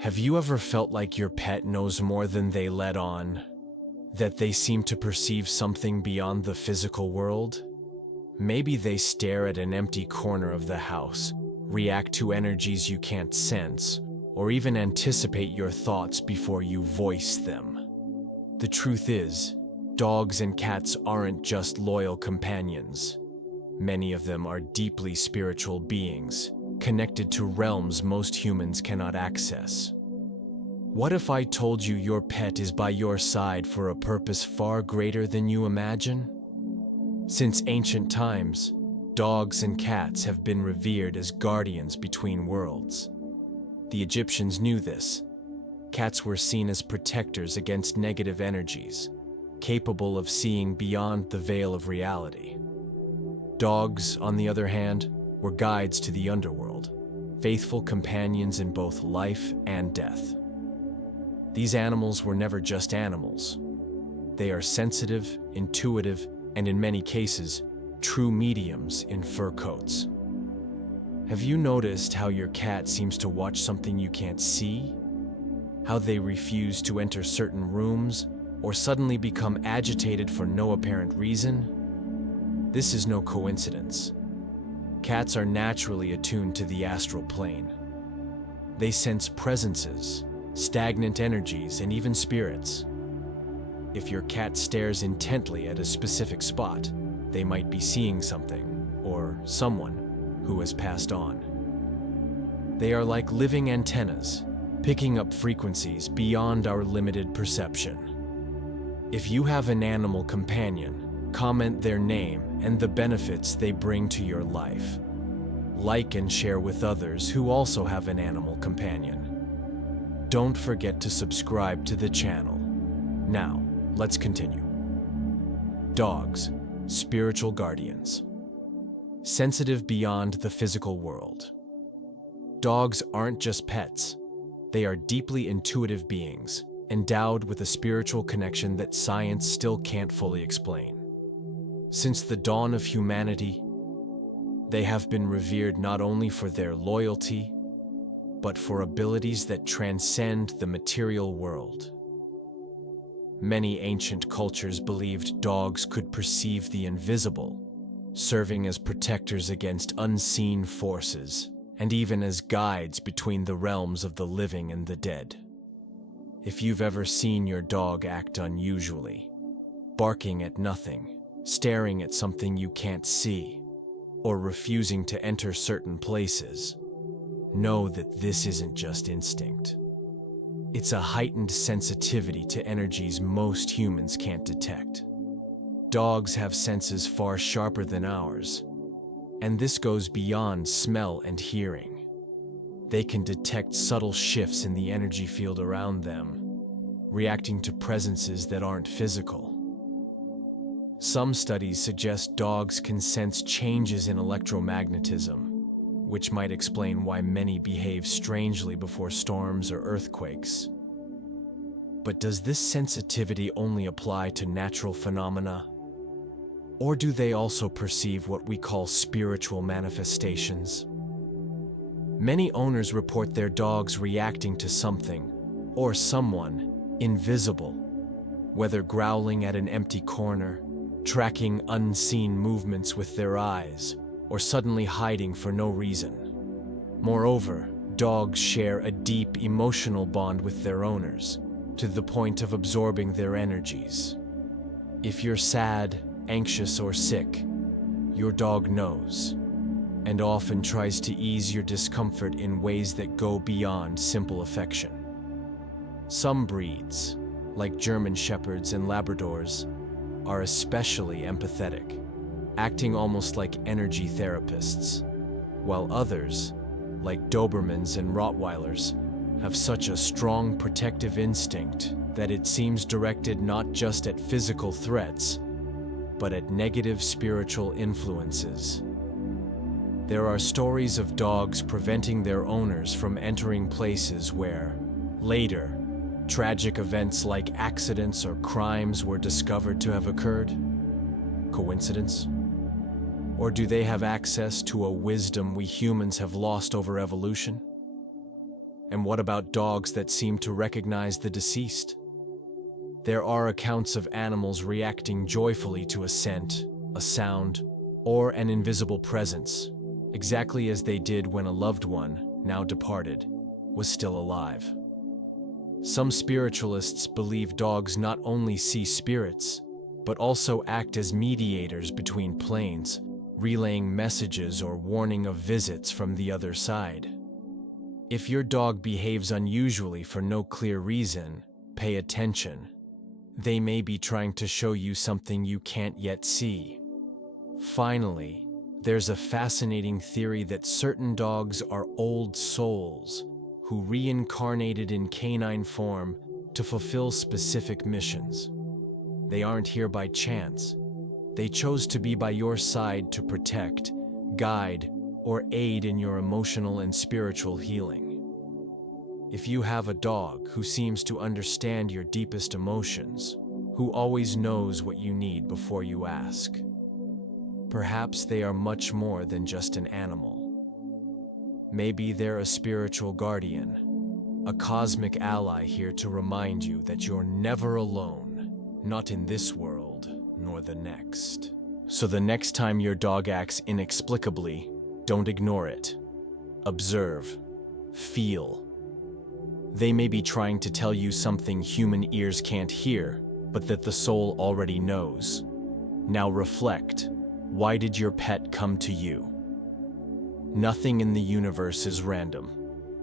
Have you ever felt like your pet knows more than they let on? That they seem to perceive something beyond the physical world? Maybe they stare at an empty corner of the house, react to energies you can't sense, or even anticipate your thoughts before you voice them. The truth is, dogs and cats aren't just loyal companions. Many of them are deeply spiritual beings, connected to realms most humans cannot access. What if I told you your pet is by your side for a purpose far greater than you imagine? Since ancient times, dogs and cats have been revered as guardians between worlds. The Egyptians knew this. Cats were seen as protectors against negative energies, capable of seeing beyond the veil of reality. Dogs, on the other hand, were guides to the underworld, faithful companions in both life and death. These animals were never just animals. They are sensitive, intuitive, and in many cases, true mediums in fur coats. Have you noticed how your cat seems to watch something you can't see? How they refuse to enter certain rooms, or suddenly become agitated for no apparent reason? This is no coincidence. Cats are naturally attuned to the astral plane. They sense presences, stagnant energies, and even spirits. If your cat stares intently at a specific spot, they might be seeing something, or someone, who has passed on. They are like living antennas, picking up frequencies beyond our limited perception. If you have an animal companion, comment their name and the benefits they bring to your life. Like and share with others who also have an animal companion. Don't forget to subscribe to the channel. Now, let's continue. Dogs, spiritual guardians. Sensitive beyond the physical world. Dogs aren't just pets. They are deeply intuitive beings, endowed with a spiritual connection that science still can't fully explain. Since the dawn of humanity, they have been revered not only for their loyalty, but for abilities that transcend the material world. Many ancient cultures believed dogs could perceive the invisible, serving as protectors against unseen forces, and even as guides between the realms of the living and the dead. If you've ever seen your dog act unusually, barking at nothing, staring at something you can't see, or refusing to enter certain places, know that this isn't just instinct. It's a heightened sensitivity to energies most humans can't detect. Dogs have senses far sharper than ours, and this goes beyond smell and hearing. They can detect subtle shifts in the energy field around them, reacting to presences that aren't physical. Some studies suggest dogs can sense changes in electromagnetism, which might explain why many behave strangely before storms or earthquakes. But does this sensitivity only apply to natural phenomena? Or do they also perceive what we call spiritual manifestations? Many owners report their dogs reacting to something, or someone, invisible, whether growling at an empty corner, tracking unseen movements with their eyes, or suddenly hiding for no reason. Moreover, dogs share a deep emotional bond with their owners, to the point of absorbing their energies. If you're sad, anxious, or sick, your dog knows, and often tries to ease your discomfort in ways that go beyond simple affection. Some breeds, like German Shepherds and Labradors, are especially empathetic, acting almost like energy therapists, while others, like Dobermans and Rottweilers, have such a strong protective instinct that it seems directed not just at physical threats, but at negative spiritual influences. There are stories of dogs preventing their owners from entering places where, later, tragic events like accidents or crimes were discovered to have occurred. Coincidence? Or do they have access to a wisdom we humans have lost over evolution? And what about dogs that seem to recognize the deceased? There are accounts of animals reacting joyfully to a scent, a sound, or an invisible presence, exactly as they did when a loved one, now departed, was still alive. Some spiritualists believe dogs not only see spirits, but also act as mediators between planes, relaying messages or warning of visits from the other side. If your dog behaves unusually for no clear reason, pay attention. They may be trying to show you something you can't yet see. Finally, there's a fascinating theory that certain dogs are old souls who reincarnated in canine form to fulfill specific missions. They aren't here by chance. They chose to be by your side to protect, guide, or aid in your emotional and spiritual healing. If you have a dog who seems to understand your deepest emotions, who always knows what you need before you ask, perhaps they are much more than just an animal. Maybe they're a spiritual guardian, a cosmic ally here to remind you that you're never alone, not in this world, nor the next. So the next time your dog acts inexplicably, don't ignore it. Observe. Feel. They may be trying to tell you something human ears can't hear, but that the soul already knows. Now reflect. Why did your pet come to you? Nothing in the universe is random.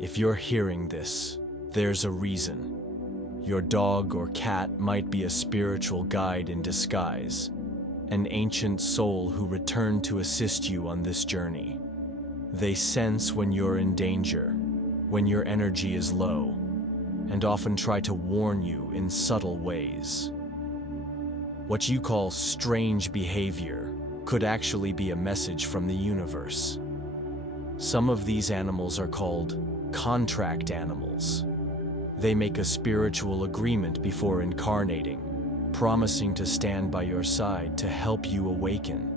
If you're hearing this, there's a reason. Your dog or cat might be a spiritual guide in disguise, an ancient soul who returned to assist you on this journey. They sense when you're in danger, when your energy is low, and often try to warn you in subtle ways. What you call strange behavior could actually be a message from the universe. Some of these animals are called contract animals. They make a spiritual agreement before incarnating, promising to stand by your side to help you awaken.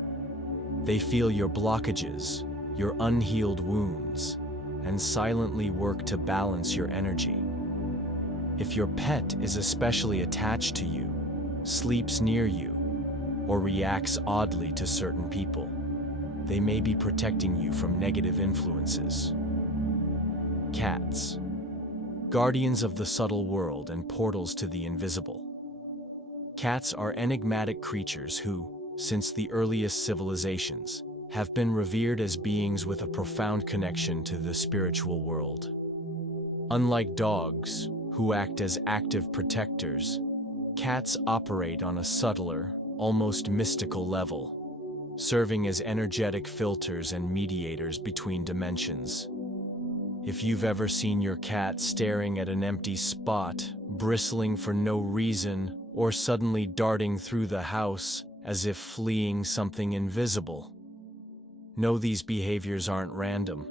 They feel your blockages, your unhealed wounds, and silently work to balance your energy. If your pet is especially attached to you, sleeps near you, or reacts oddly to certain people, they may be protecting you from negative influences. Cats. Guardians of the subtle world and portals to the invisible. Cats are enigmatic creatures who, since the earliest civilizations, have been revered as beings with a profound connection to the spiritual world. Unlike dogs, who act as active protectors, cats operate on a subtler, almost mystical level, serving as energetic filters and mediators between dimensions. If you've ever seen your cat staring at an empty spot, bristling for no reason, or suddenly darting through the house as if fleeing something invisible, know these behaviors aren't random.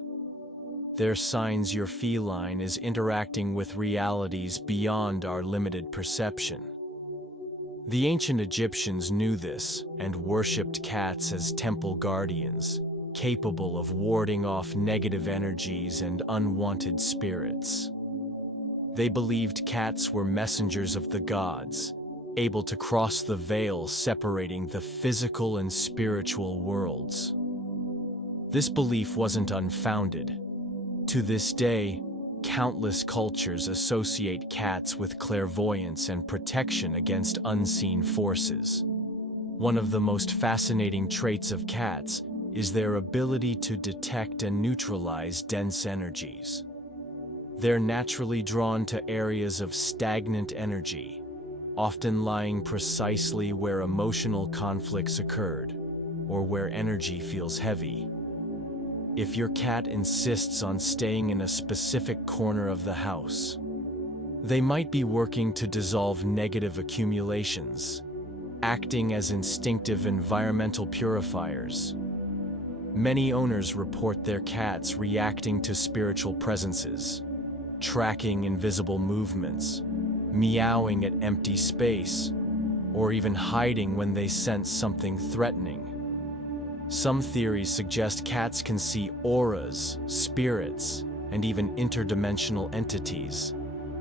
They're signs your feline is interacting with realities beyond our limited perception. The ancient Egyptians knew this and worshipped cats as temple guardians, capable of warding off negative energies and unwanted spirits. They believed cats were messengers of the gods, able to cross the veil separating the physical and spiritual worlds. This belief wasn't unfounded. To this day, countless cultures associate cats with clairvoyance and protection against unseen forces. One of the most fascinating traits of cats is their ability to detect and neutralize dense energies. They're naturally drawn to areas of stagnant energy, often lying precisely where emotional conflicts occurred, or where energy feels heavy. If your cat insists on staying in a specific corner of the house, they might be working to dissolve negative accumulations, acting as instinctive environmental purifiers. Many owners report their cats reacting to spiritual presences, tracking invisible movements, meowing at empty space, or even hiding when they sense something threatening. Some theories suggest cats can see auras, spirits, and even interdimensional entities,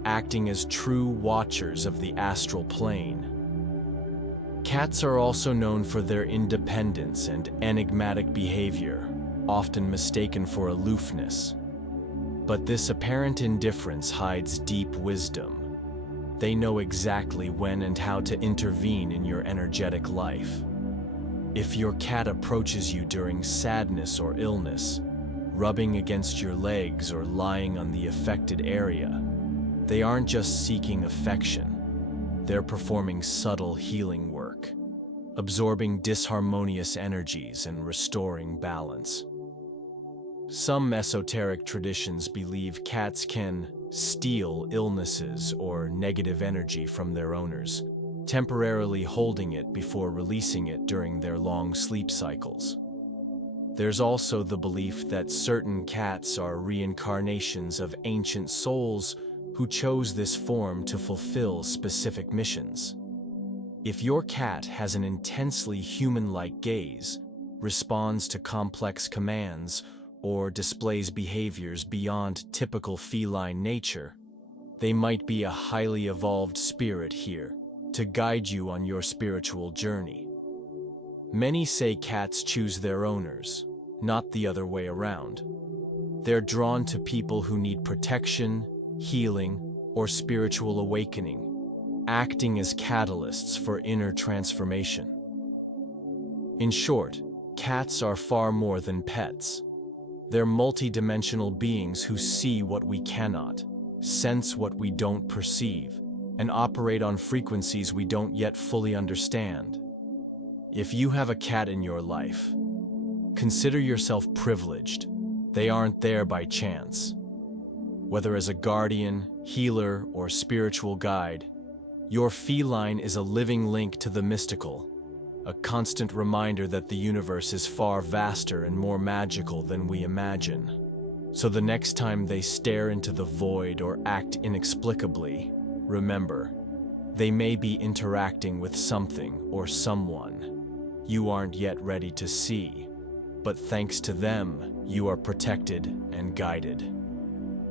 acting as true watchers of the astral plane. Cats are also known for their independence and enigmatic behavior, often mistaken for aloofness. But this apparent indifference hides deep wisdom. They know exactly when and how to intervene in your energetic life. If your cat approaches you during sadness or illness, rubbing against your legs or lying on the affected area, they aren't just seeking affection. They're performing subtle healing work, absorbing disharmonious energies and restoring balance. Some esoteric traditions believe cats can steal illnesses or negative energy from their owners, temporarily holding it before releasing it during their long sleep cycles. There's also the belief that certain cats are reincarnations of ancient souls who chose this form to fulfill specific missions. If your cat has an intensely human-like gaze, responds to complex commands, or displays behaviors beyond typical feline nature, they might be a highly evolved spirit here to guide you on your spiritual journey. Many say cats choose their owners, not the other way around. They're drawn to people who need protection, healing, or spiritual awakening, acting as catalysts for inner transformation. In short, cats are far more than pets. They're multidimensional beings who see what we cannot, sense what we don't perceive, and operate on frequencies we don't yet fully understand. If you have a cat in your life, consider yourself privileged. They aren't there by chance. Whether as a guardian, healer, or spiritual guide, your feline is a living link to the mystical, a constant reminder that the universe is far vaster and more magical than we imagine. So the next time they stare into the void or act inexplicably, remember, they may be interacting with something or someone you aren't yet ready to see, but thanks to them, you are protected and guided.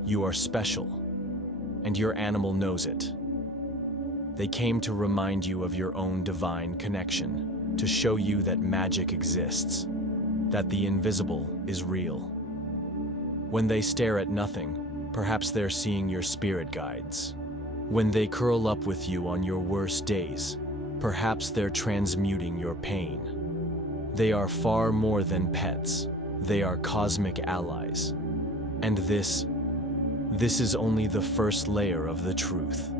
You are special, and your animal knows it. They came to remind you of your own divine connection, to show you that magic exists, that the invisible is real. When they stare at nothing, perhaps they're seeing your spirit guides. When they curl up with you on your worst days, perhaps they're transmuting your pain. They are far more than pets. They are cosmic allies. And this is only the first layer of the truth.